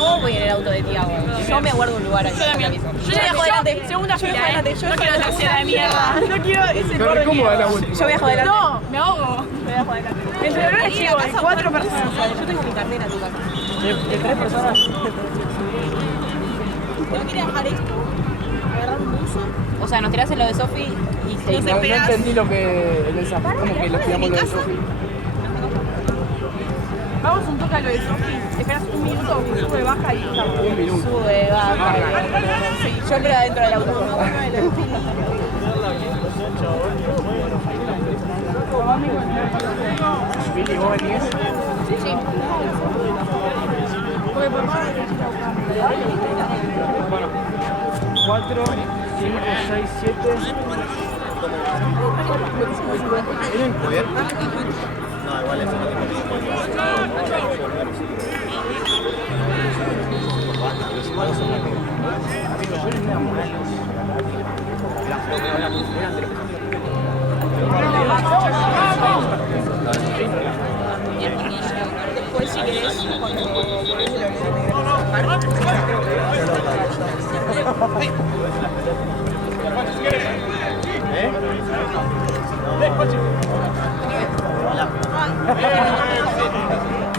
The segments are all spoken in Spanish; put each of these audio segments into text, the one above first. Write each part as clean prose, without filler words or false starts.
Yo voy en el auto de Tiago. Yo me guardo un lugar ahí. Yo también. Yo viajo adelante. Segunda fila, adelante. No quiero tercera de mierda. No quiero ese Pero de ¿cómo va la mierda. última? Yo viajo adelante. No, me ahogo. Yo viajo adelante. Entre Dolores llevo de 4 personas. Yo tengo mi cartera en tu casa. De 3 personas. ¿No quería dejar esto? Agarrar un buzo. O sea, nos tirás en lo de Sofi y seguimos. No entendí lo que el desafío. ¿Cómo que lo tiramos lo de Sofi? Vamos un toque a lo de Sofi. Esperas un minuto, sube, baja y estamos. Un minuto. Sube, baja. Sí, yo entro adentro del auto. Billy, ¿vos venís? Sí. Bueno, 4, 5, 6, 7. ¿Muy bien? No, igual eso no Después, si querés,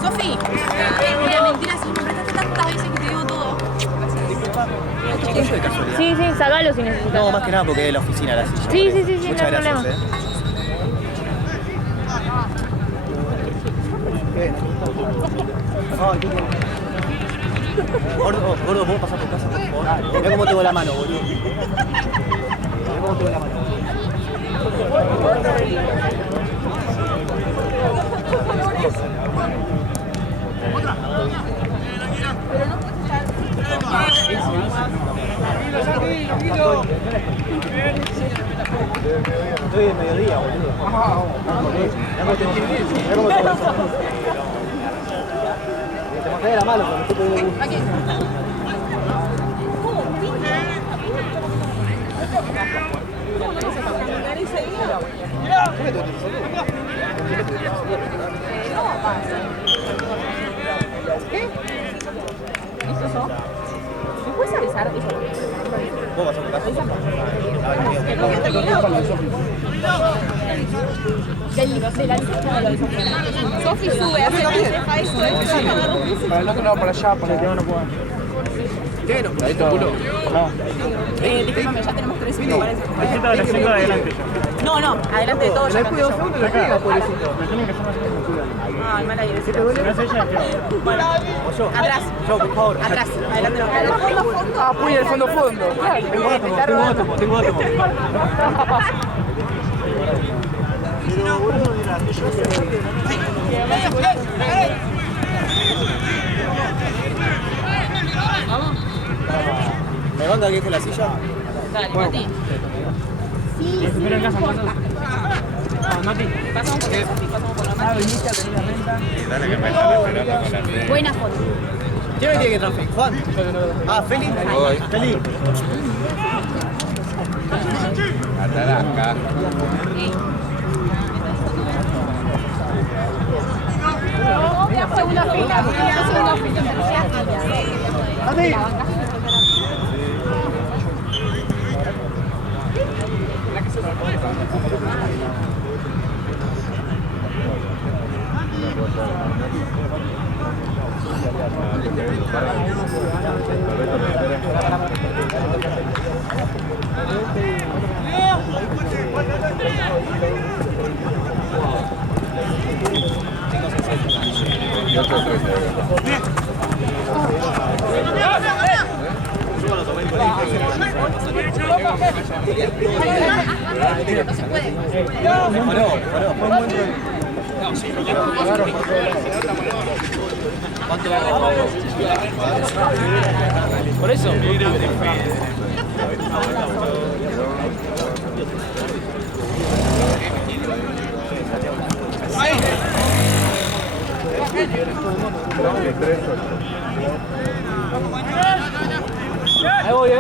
Sofi, mira, mentira, si me prestaste tantas veces que te digo todo. de casualidad. Sí, sí, sacalo si necesitas. No, más que nada porque es de la oficina la silla. Sí, sí, sí, sí, Muchas no hay gracias, problema. Gordo, gordo, ¿puedo pasar por casa, por favor? Mirá cómo tengo la mano, boludo. Mirá cómo tengo la mano. Estoy de mediodía, boludo. Mirá cómo tengo la mano. Te mostré la mano, pero me estoy poniendo. ¿Me puedes avisar eso? ¿Puedo pasar por casa? De la lista de los Sofi sube, hace deja esto, Para el otro lado, para allá, para allá. No puedo. ¿Qué? ¿No? ¿Ahí culo? No. Disculpame, ya tenemos 3 minutos, parece. Necesito la cinta adelante ya. No, no, adelante de todo, ya cambié yo. lo pega, pobrecito. Me tienen que hacer más cintura. Ay, mala dirección. No sé ella, Bueno, atrás. Yo, por favor. Atrás, adelante no. Ah, puy, el fondo. Tengo átomo. ¿Me banca aquí con la silla? Dale, Mati. espera en casa, pasas. Mati. Pasamos por eso, pasamos por la Mati. Dale que me están esperando con la tele. Buena foto. ¿Quién me tiene que traer? ¿Juan? Ah, Feli. Voy. Feli. Atarasca. Segunda fila, segunda fila. Mati. No se puede. Por eso. Ahí voy,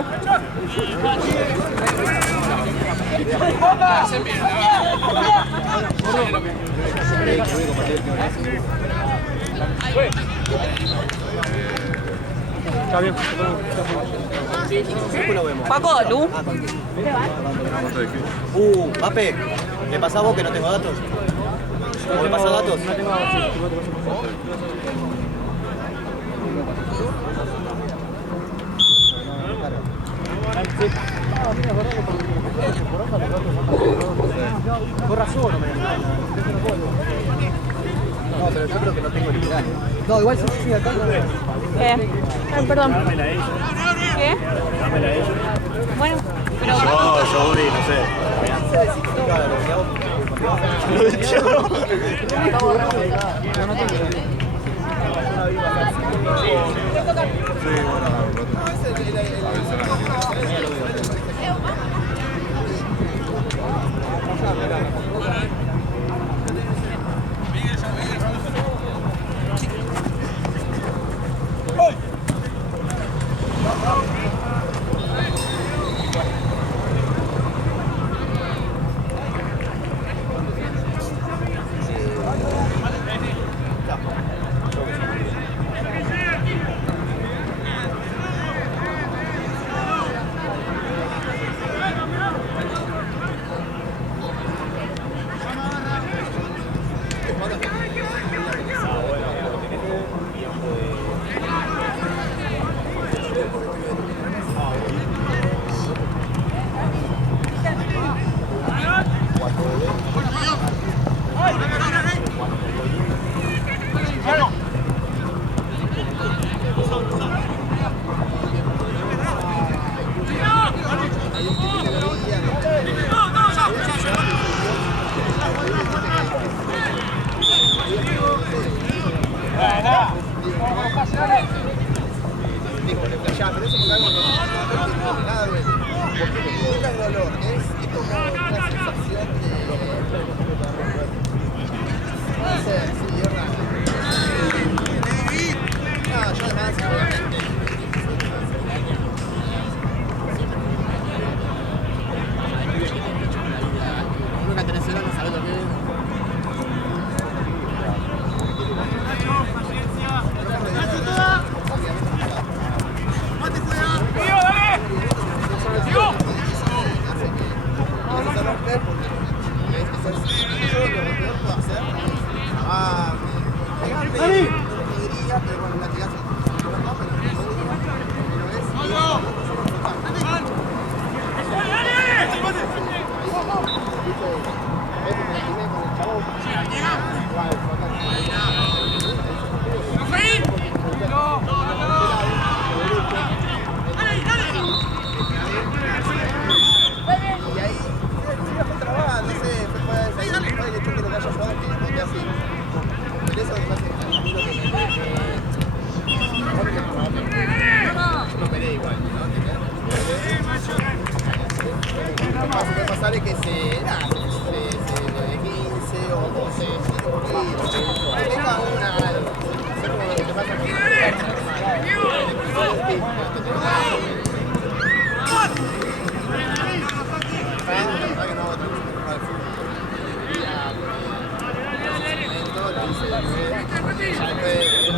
Está bien. Después lo vemos. Paco, Lu. Mape, ¿le pasás a vos que no tengo datos? ¿O le pasás datos? No tengo datos. Por razón, no me no, pero yo creo que no tengo liberal. No, igual si sí, acá no veo. Perdón. Dámela a ella. ¿Qué? Dámela a ella. Bueno, pero... Yo, Uri, no sé. Lo he dicho.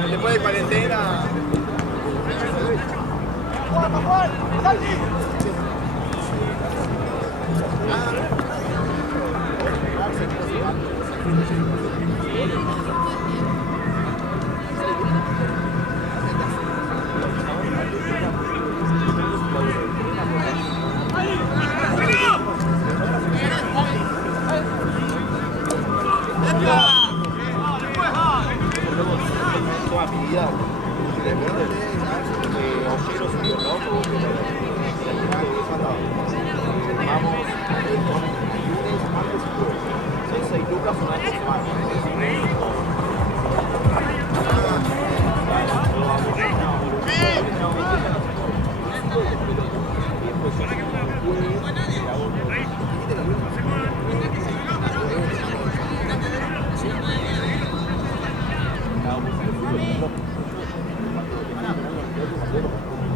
Después de cuarentena.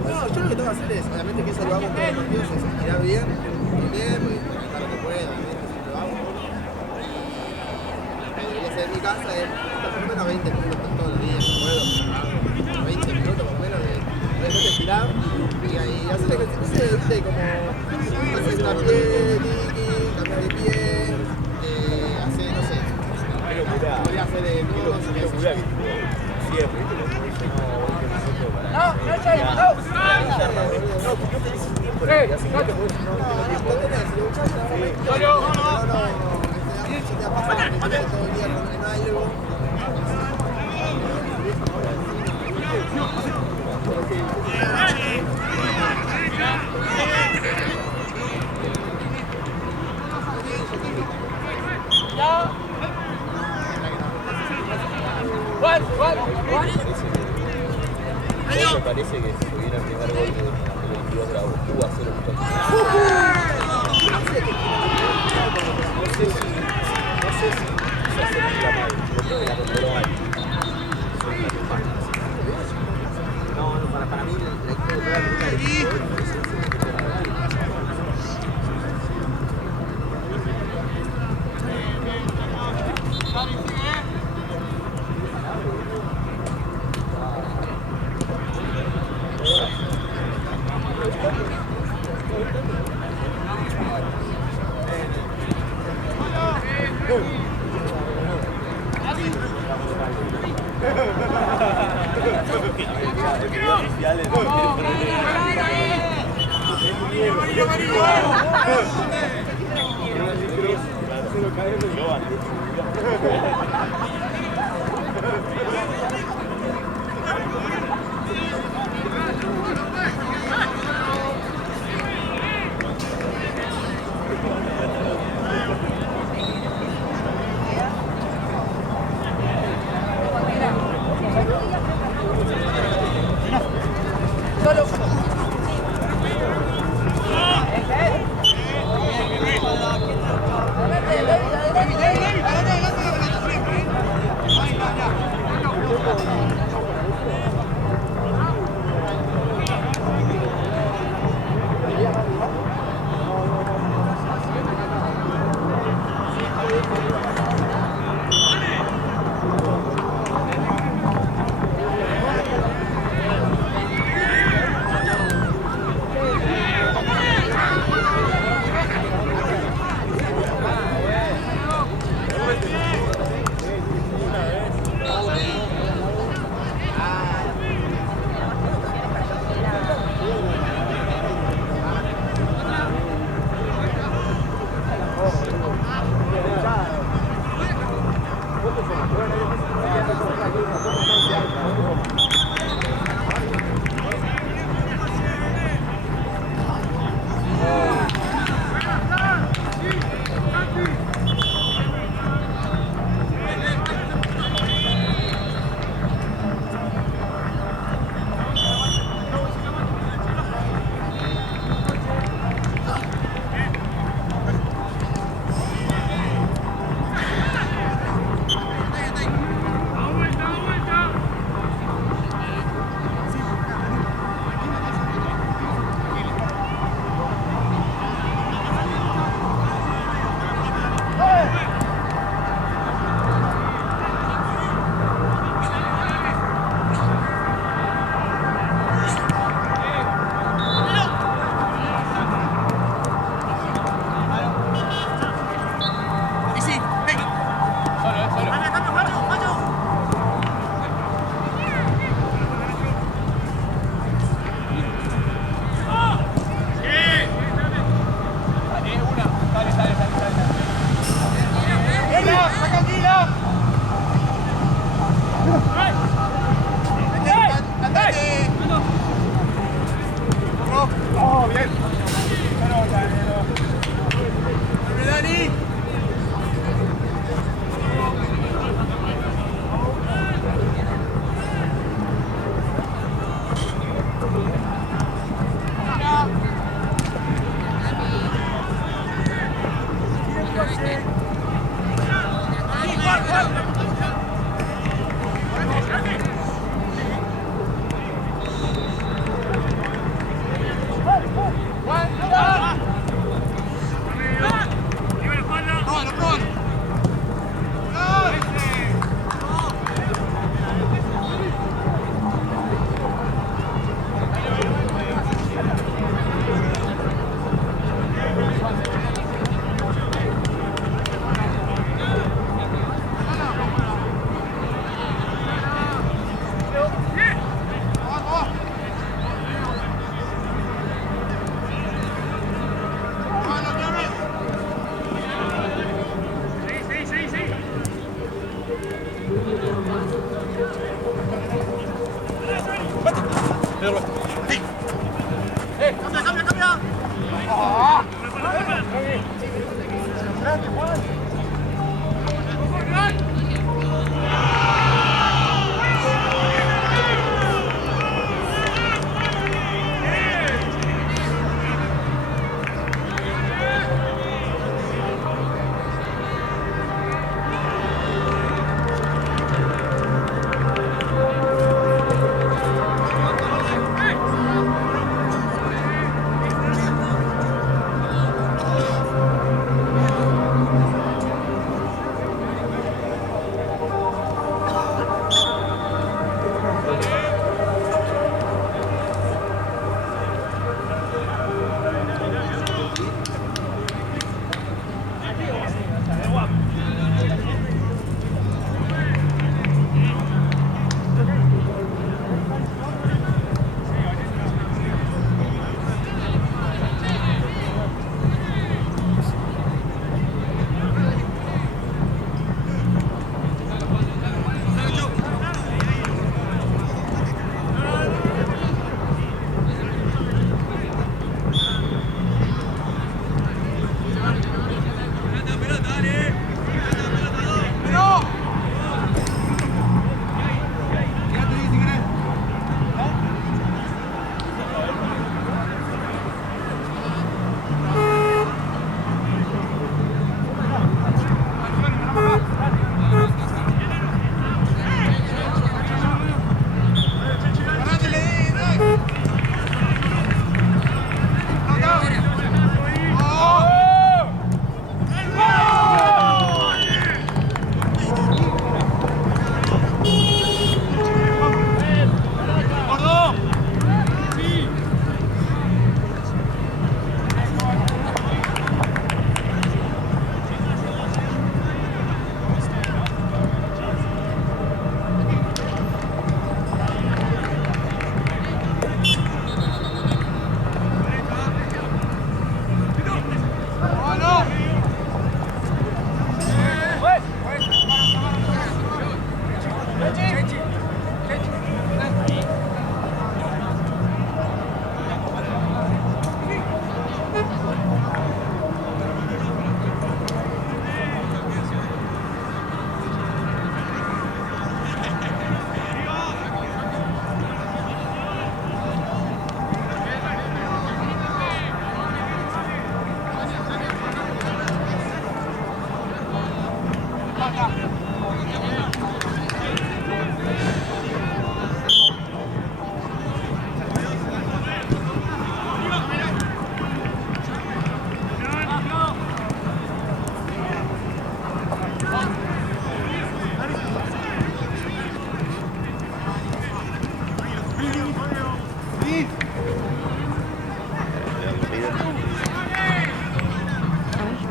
No, yo lo que tengo que hacer es, obviamente que eso lo hago con los partidos, es estirar bien, porque hasta lo que pueda, siempre lo hago. Y debería ser en mi casa, es por lo menos 20 minutos todos los días, si puedo, 20 minutos por lo menos de tiempo, ¿viste? Como dice, no, yo pedí sin tiempo, y así que pues, no tiempo. Me parece que si hubiera el primer gol de 22 grados, pudo hacer un toque. No sé si quiso hacer un clamado, yo creo que la controló mal. No, para mí la historia de la película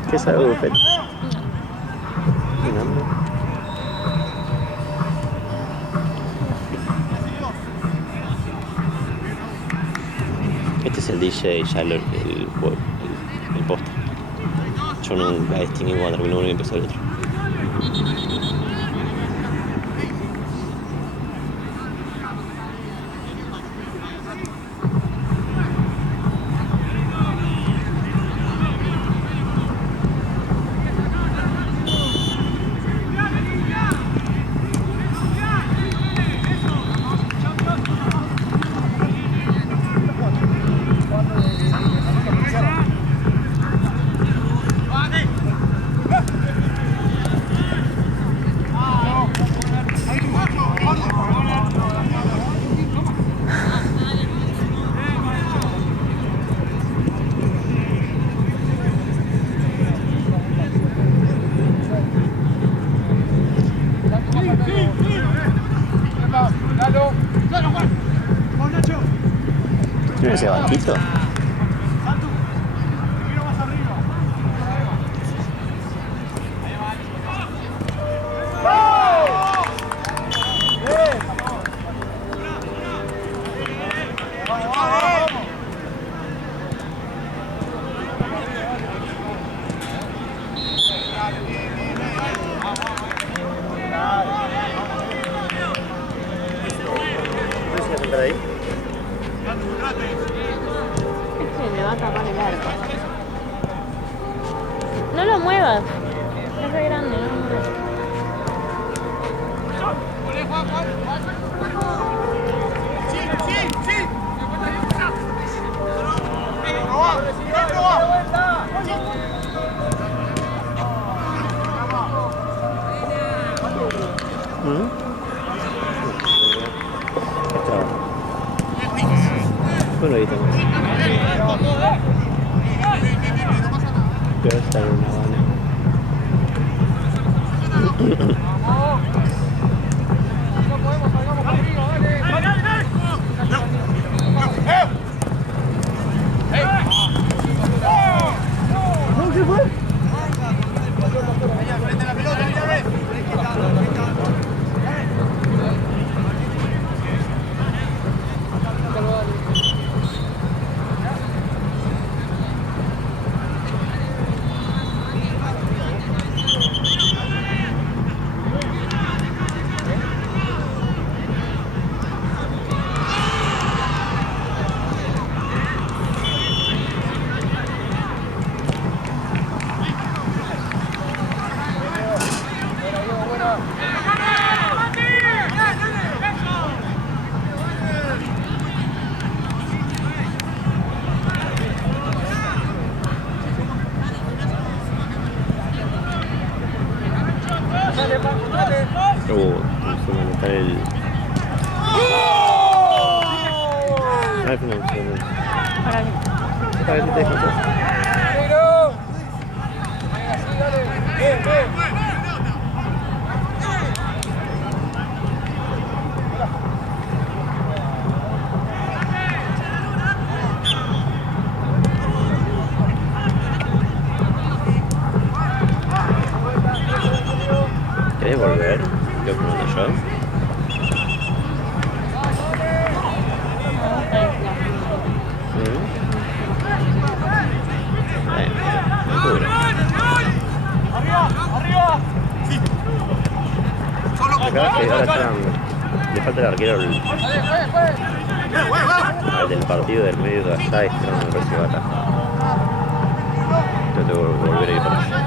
¿Qué sabe Buffet? Un hambre. Este es el DJ, ya el poste. Yo nunca distinguí cuando terminó uno y empezó el otro. ¿Tiene ese banquito? ¿Puedes sentar ahí? Me va a tapar el arco. No lo muevas. Es re grande, no lo muevas. Bueno, ahí tenemos. Pero está en una Habana. Se va a notar el... Al final, para ver si te dejo todo. ¿Querés volver? ¿Qué opino yo? Acá le falta el arquero al del partido del medio de allá y no me parece que va a atajar. Yo tengo que volver a ir para allá.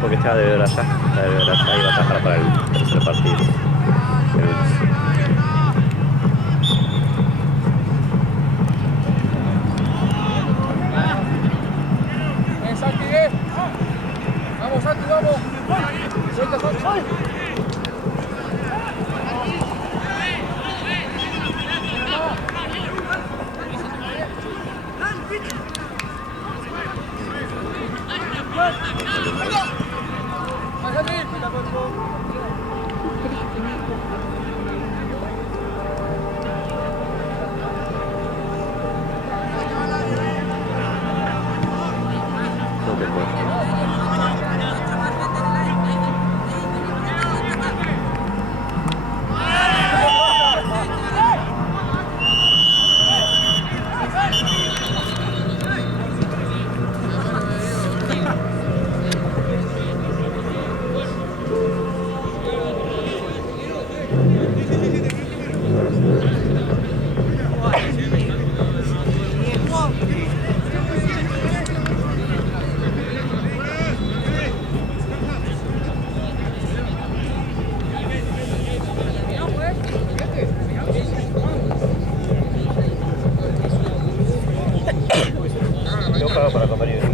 Porque estaba de ver allá, y va a atajar para el tercer partido. Vamos, Santi, vamos. Suelta, Santi. Para comer y venir.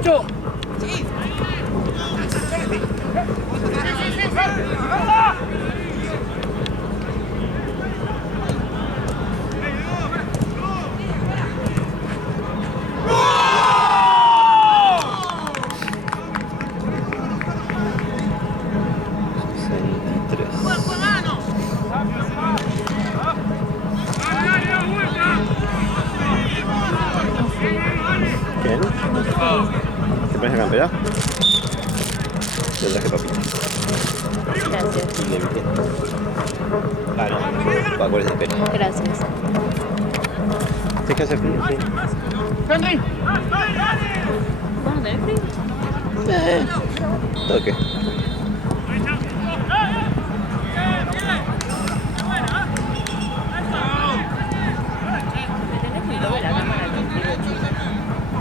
Nacho! ¿Quién? ¿Te pones la campera? Yo traje papita. Gracias. Y le metí. Ah, no. ¿Cuál es el pelo? Gracias. Tienes que hacer frío, sí. ¡Henry! ¿Cómo tenés frío? Toque.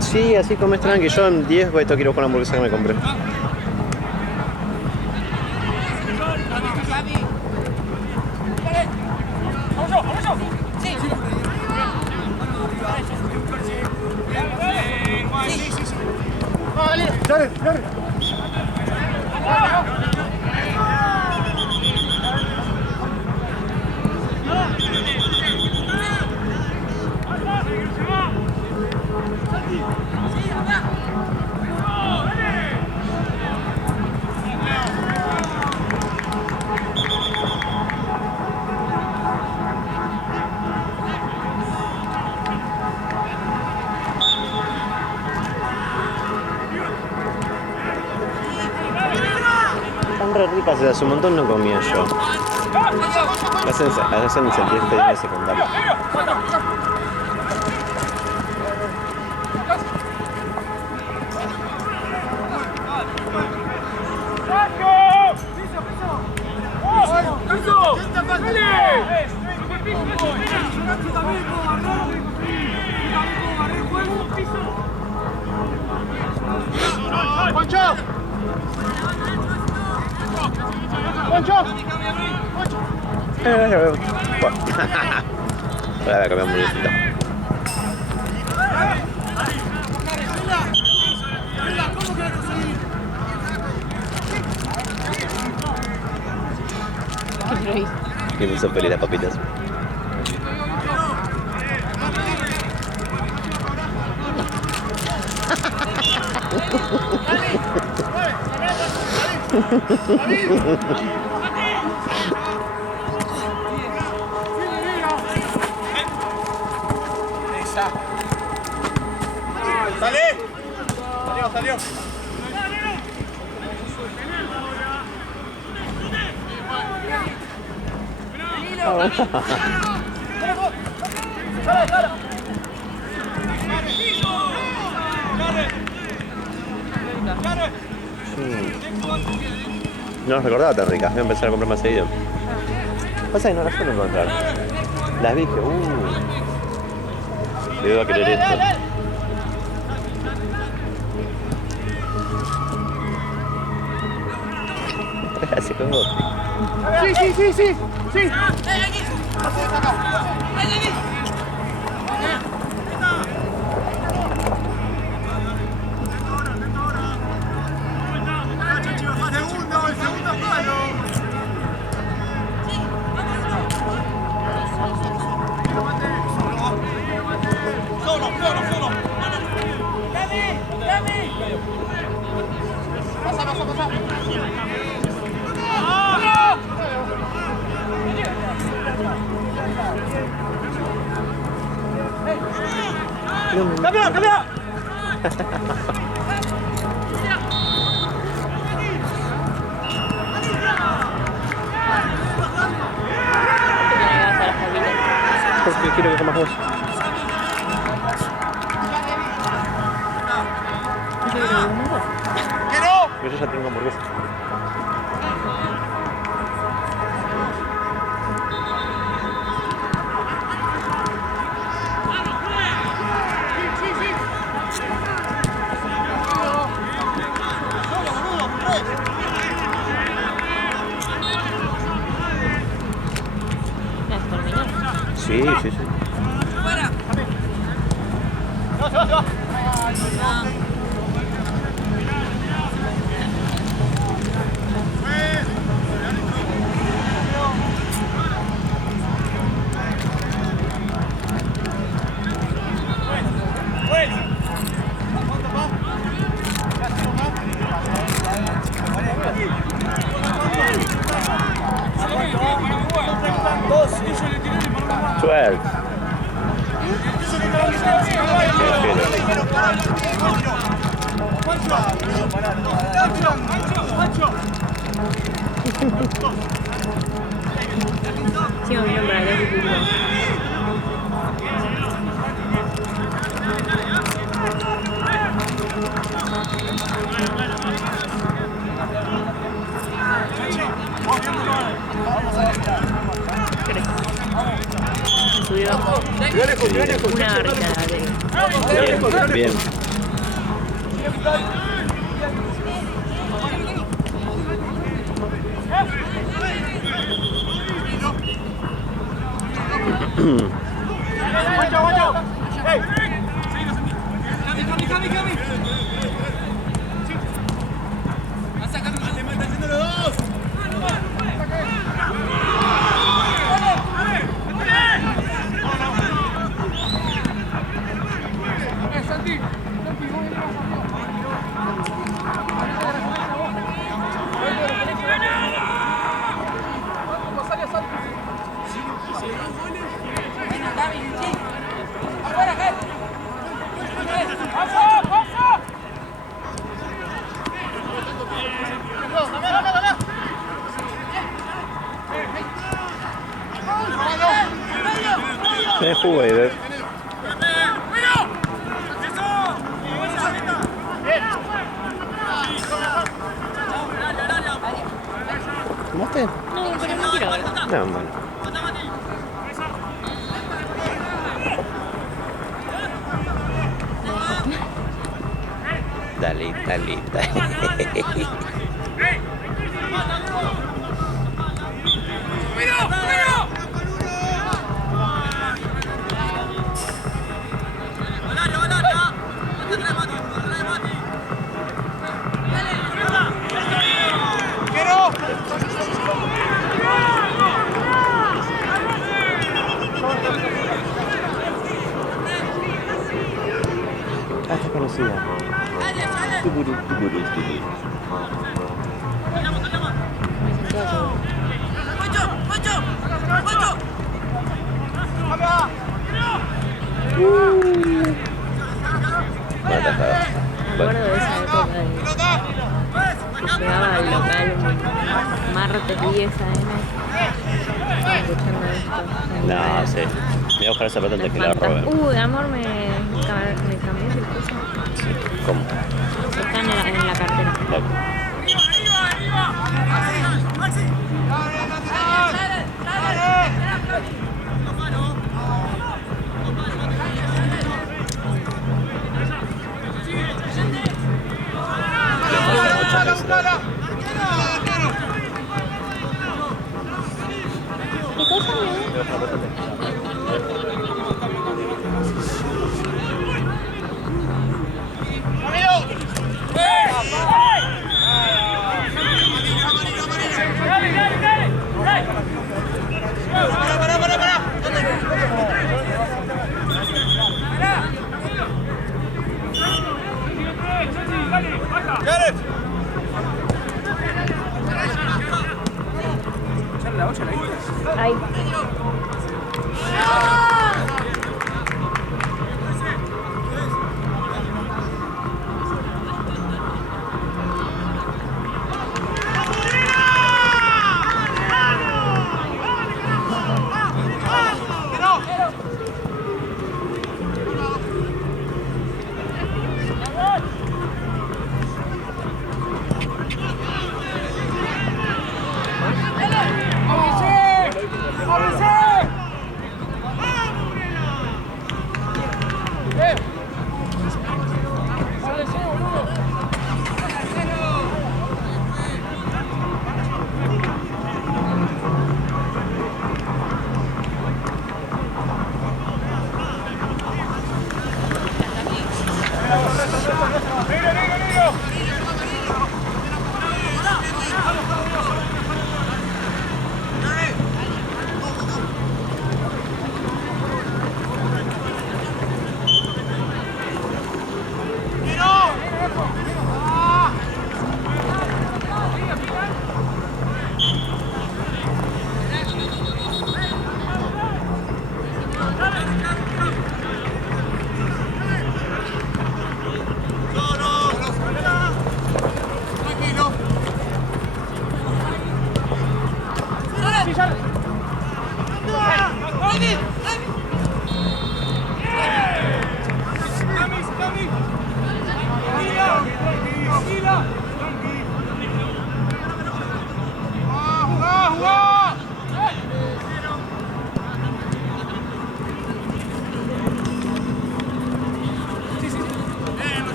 Sí, así comes tranqui. Yo en 10 voy a quiero con la hamburguesa que me compré. ¡Dale, dale! Están re ricas, hace un montón no comía yo. Hacen sentir de secundario. ¡Pancho! ¡Pancho! Ahora voy a cambiar hamburguesita. Y me hizo feliz las papitas. ¡Salió! No las recordaba tan ricas, voy a empezar a comprar más seguido. Pasa que no las suelo encontrar. Las vi y dije, debo a querer esto. Así como... ¡Sí! ¡Cambia! Porque quiero que comas vos. ¡Que no! Yo ya tengo hamburguesa. Sí. 12. Sí, me vino para acá, tipo. Subió una barrita la batería. Bien. Me jugué, ¿ves? ¿Tomaste? No, pero no quiero ahora. No, bueno. Dale, dale, dale. Hasta conocida. Tuguru, tuguru, tuguru. Me acuerdo de esa época que llegaba al local un martes 10 AM escuchando esto. No, sí. Voy a buscar esa patente que la roben. Amor, me cambié el coso. ¿Cómo? Está en la cartera. Ahí.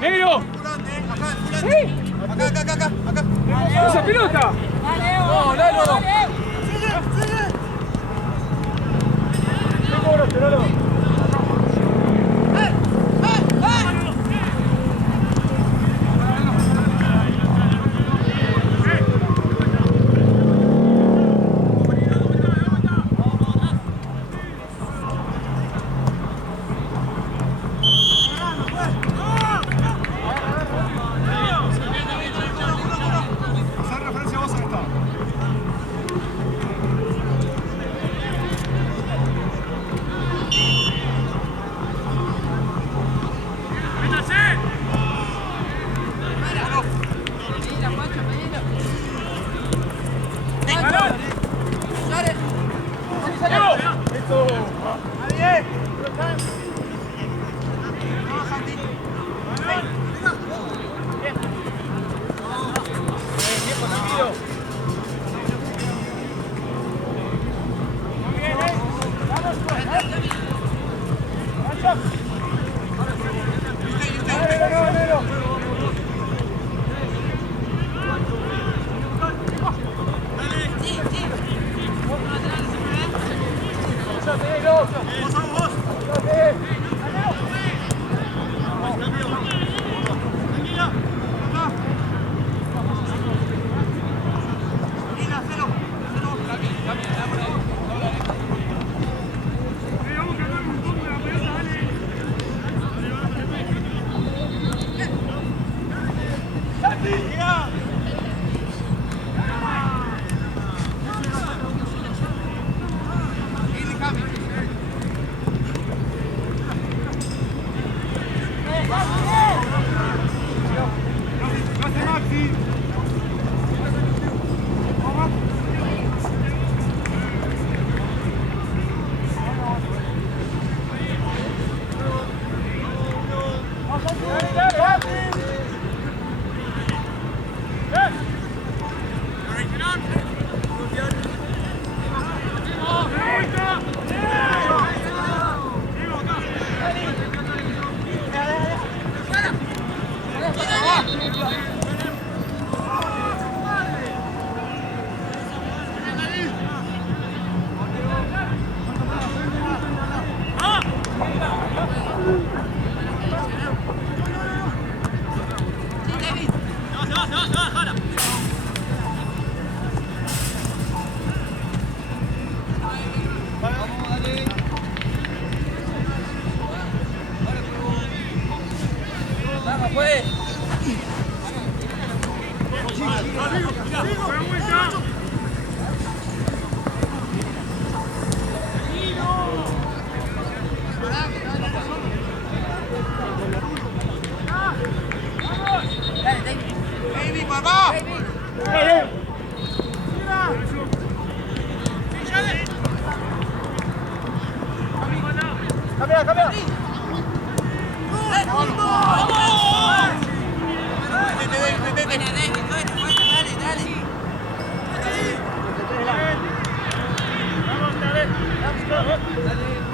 ¡Negro! Acá. ¡Esa pelota! ¡No, Lalo!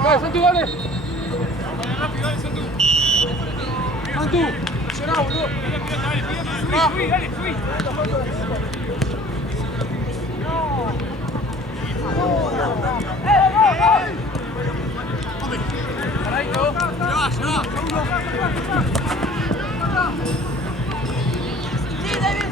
Dale, Santu, dale. Rápido, dale, Santu. Santu, presioná, boludo. Subí, dale, subí. Paradito. Sí, David.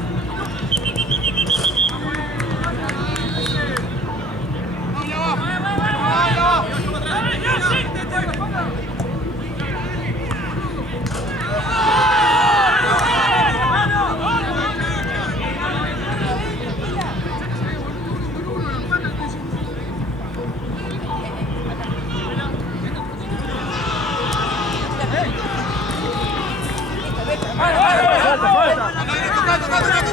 ¡Falta!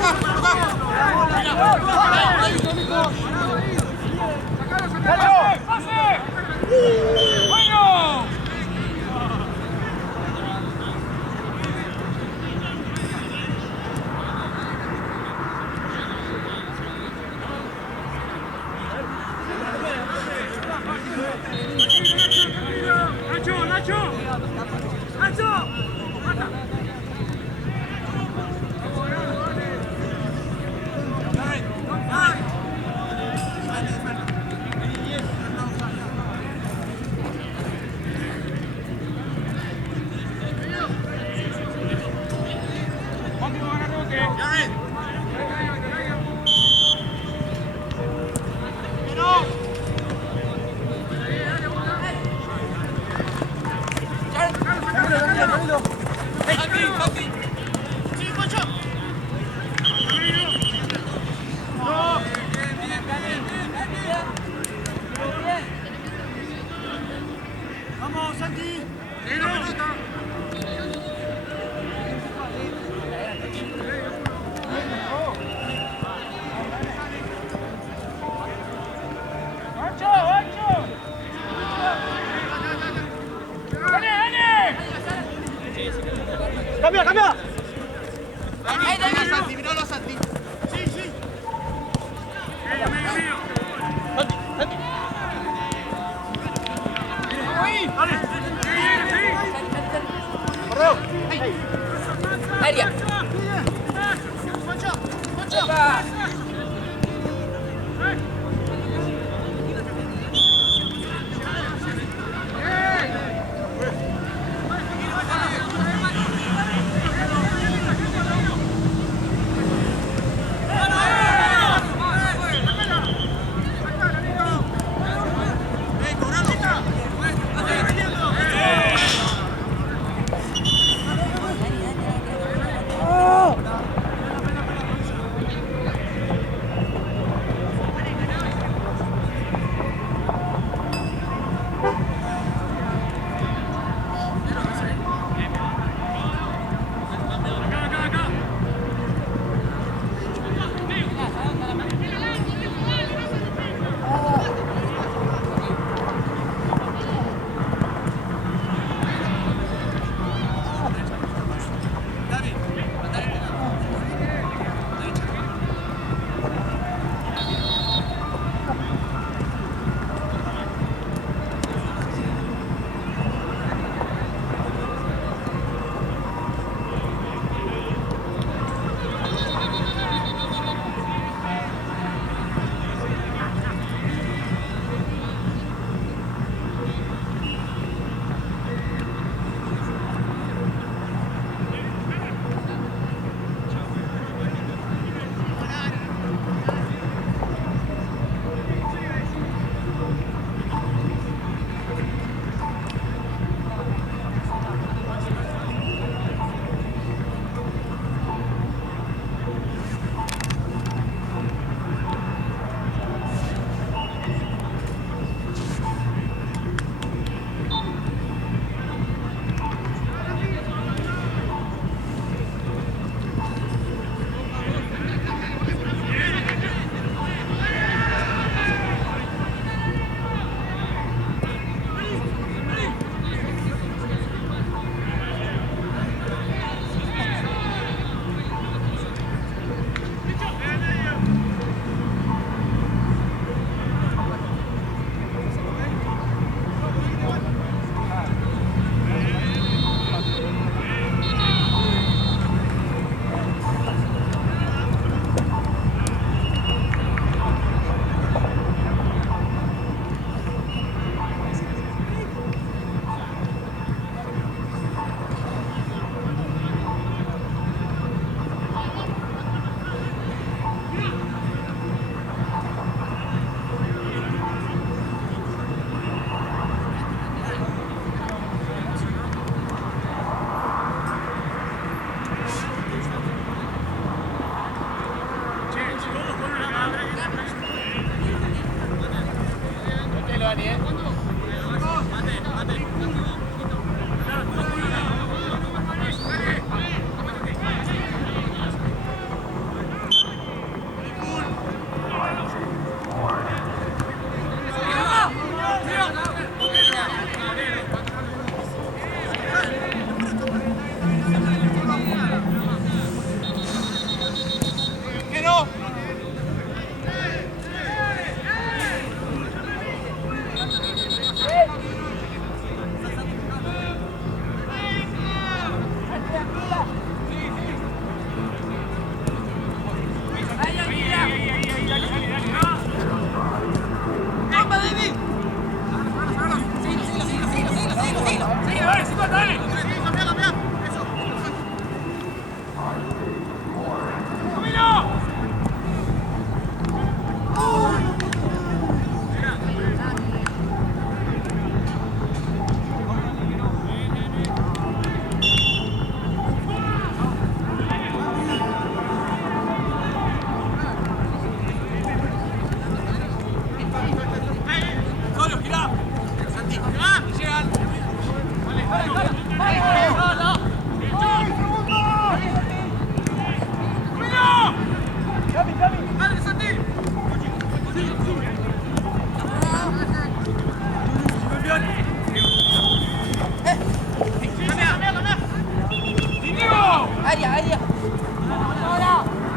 Ahora.